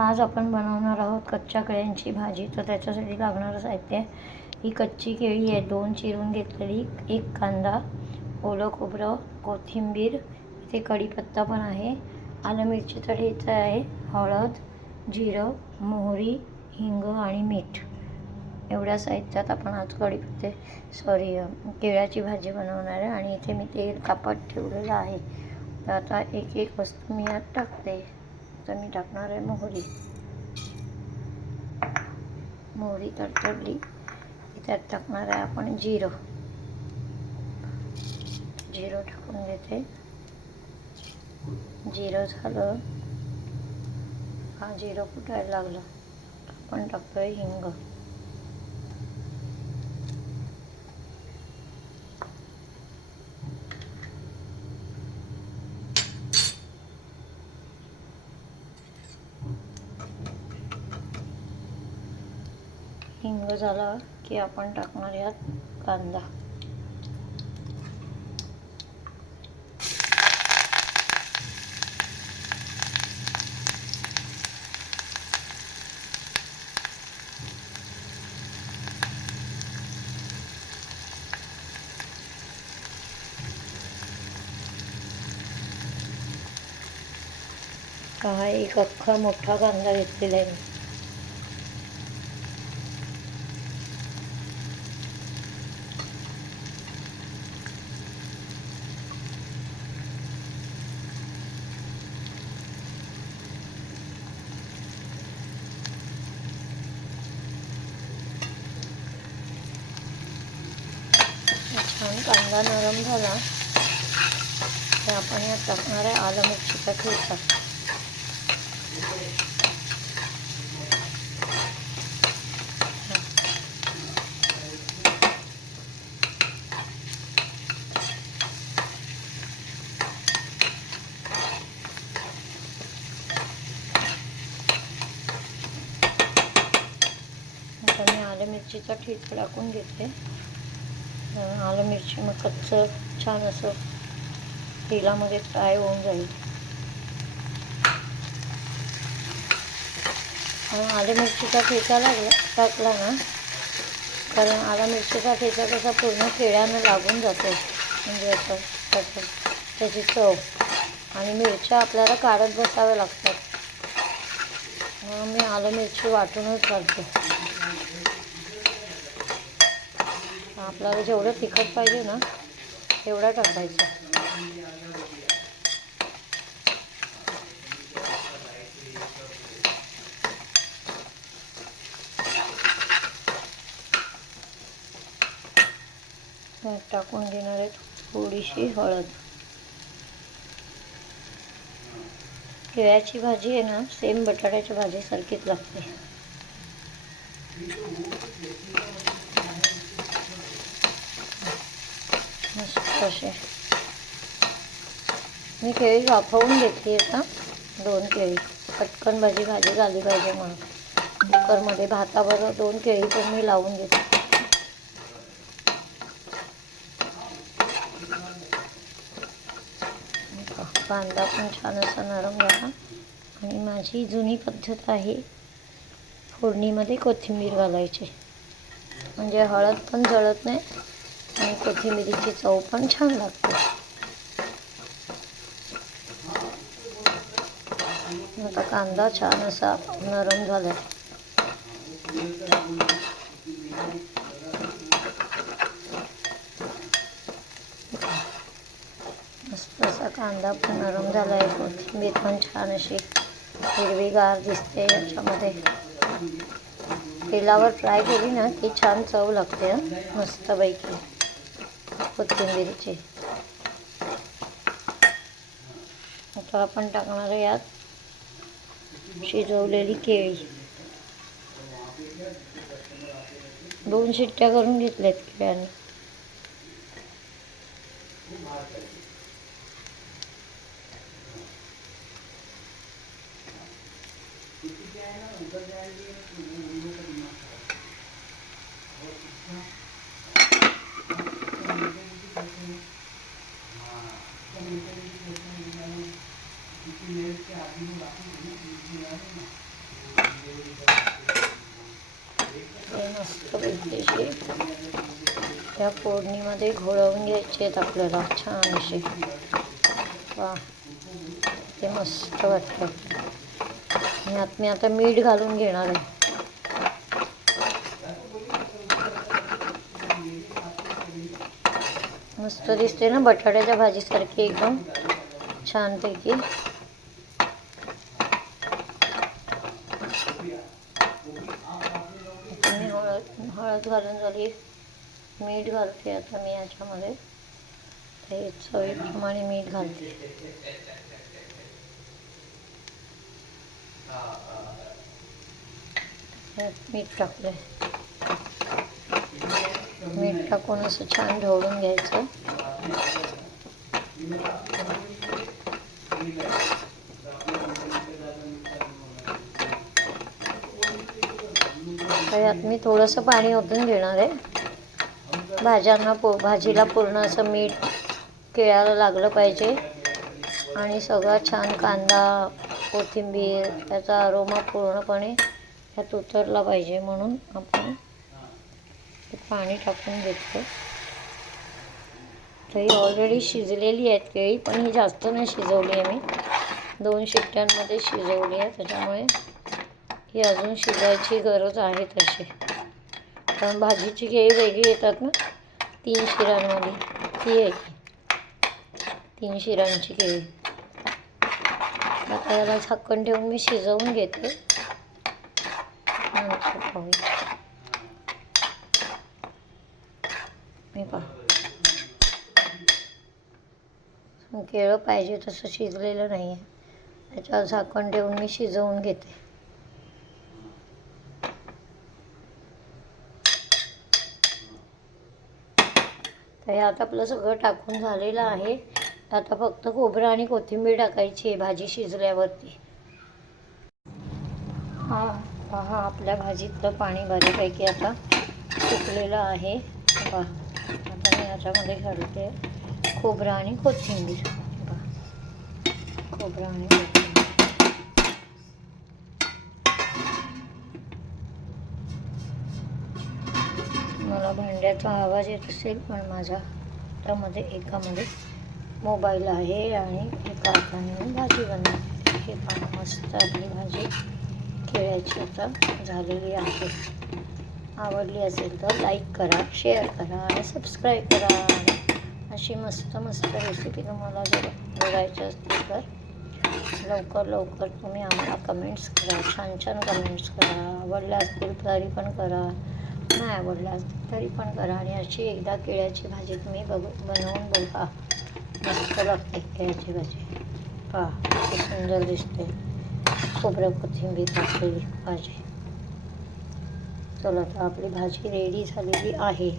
आज आपण बनवणार आहोत कच्च्या केळ्यांची भाजी. तर त्याच्यासाठी लागणारं साहित्य, ही कच्ची केळी आहे 2 चिरून घेतलेली, 1 कांदा, ओलं खोबरं, कोथिंबीर, इथे कढीपत्ता पण आहे, आलं मिरचीचा ठेचा आहे, हळद, जिरं, मोहरी, हिंग आणि मीठ. एवढ्या साहित्यात आपण आज केळ्याची भाजी बनवणार आहे. आणि इथे मी तेल तापत ठेवलेलं आहे. तर आता एक एक वस्तू मी यात टाकते. तर मी टाकणार आहे मोहरी तडतडली, त्यात टाकणार आहे आपण जिरं टाकून देते. जिरं झालं जिरं फुटायला लागलं, आपण टाकतोय हिंग. हिंग झाला की आपण टाकणार यात कांदा. हा एक अख्खा मोठा कांदा घेतलेला आहे. छान कांदा नरम झाला तर आपण यात टाकणार आहे आलं मिरचीचा ठेचा. आता मी आलं मिरचीचा ठेचा टाकून घेते. आलं मिरची मग कच्चं छान असं तेलामध्ये फ्राय होऊन जाईल. आलं मिरचीचा ठेचा टाकला ना, कारण आलं मिरचीचा ठेचा कसा पूर्ण केळ्यांना लागून जातो, म्हणजे असं त्याची चव. आणि मिरच्या आपल्याला काढत बसाव्या लागतात, म्हणून मी आलं मिरची वाटूनच घालते. आपल्याला जेवढं तिखट पाहिजे ना तेवढं टाकायचं. टाकून देणार आहे थोडीशी हळद. केळ्याची भाजी आहे ना, सेम बटाट्याच्या भाजीसारखीच लागते. मस्त असे मी केळी वाफवून घेतली आता, 2 केळी. पटकन भाजी झाली पाहिजे म्हणून कुकरमध्ये भाताबरोबर 2 केळी पण मी लावून घेते. कांदा पण छान असा नरम झाला. आणि माझी जुनी पद्धत आहे फोडणीमध्ये कोथिंबीर घालायची, म्हणजे हळद पण जळत नाही आणि कोथिंबीरीची चव पण छान लागते. आता कांदा छान असा नरम झाला. मस्त असा कांदा पण नरम झाला आहे. कोथिंबीर पण छान अशी हिरवीगार दिसते. याच्यामध्ये तेलावर फ्राय केली ना की छान चव लागते मस्तपैकी कोथिंबीरची. आता आपण टाकणार आहे यात शिजवलेली केळी. 2 शिट्ट्या करून घेतल्यात केळ्याने. हे मस्त पैकी त्या फोडणीमध्ये घोळवून घ्यायचे आहेत आपल्याला छान असे. वा, ते मस्त वाटतं. यात मी आता मीठ घालून घेणार आहे. मस्त दिसते ना बटाट्याच्या भाजीसारखी एकदम छानपैकी. मी हळद घालून झाली, मीठ घालते आता मी याच्यामध्ये. हे चवीप्रमाणे मीठ घालते. मीठ टाकले. मीठ टाकून असं छान ढवळून घ्यायचं. यात मी थोडंसं पाणी ओतून घेणार आहे. भाजीला पूर्ण असं मीठ केळाला लागलं पाहिजे आणि सगळा छान कांदा कोथिंबीर त्याचा अरोमा पूर्णपणे ह्यात उतरला पाहिजे, म्हणून आपण पाणी टाकून घेतो. तर ही ऑलरेडी शिजलेली आहेत केळी, पण ही जास्त नाही शिजवली आहे मी. 2 शिट्ट्यांमध्ये शिजवली आहे, त्याच्यामुळे ही अजून शिजायची गरज आहे तशी. कारण भाजीची केळी वेगळी येतात ना 3 शिरांमध्ये, ती आहे 3 शिरांची केळी. आता याला झाकण ठेवून मी शिजवून घेते, नंतर पाहूया. मी केळं पाहिजे तसं शिजलेलं नाही आहे, त्याच्यावर झाकण ठेवून मी शिजवून घेते. तर आता आपलं सगळं टाकून झालेलं आहे. आता फक्त खोबरं आणि कोथिंबीर टाकायची आहे भाजी शिजल्यावरती. पहा आपल्या भाजीतलं पाणी बऱ्यापैकी आता सुकलेलं आहे. पहा आता मी याच्यामध्ये घालते खोबरं आणि कोथिंबीर. खोबरं आणि कोथिंबीर. मला भांड्याचा आवाज येत असेल, पण माझा त्यामध्ये एकामध्ये मोबाईल आहे आणि एका हाताने मी भाजी बनवते. हे पहा मस्त आपली भाजी केळ्याची आता झालेली आहे. आवडली असेल तर लाईक करा, शेअर करा आणि सबस्क्राईब करा. अशी मस्त रेसिपी तुम्हाला जर बघायची असतील तर लवकर तुम्ही आम्हाला कमेंट्स करा. छान कमेंट्स करा. आवडल्या असतील तरी पण करा, नाही आवडल्या असतील तरी पण करा. आणि अशी एकदा केळ्याची भाजी तुम्ही बनवून बघा, मस्त लागते केळ्याची भाजी. पहा किती सुंदर दिसते खोबरं कोथिंबीर टाकलेली भाजी. चला, तर आपली भाजी रेडी झालेली आहे.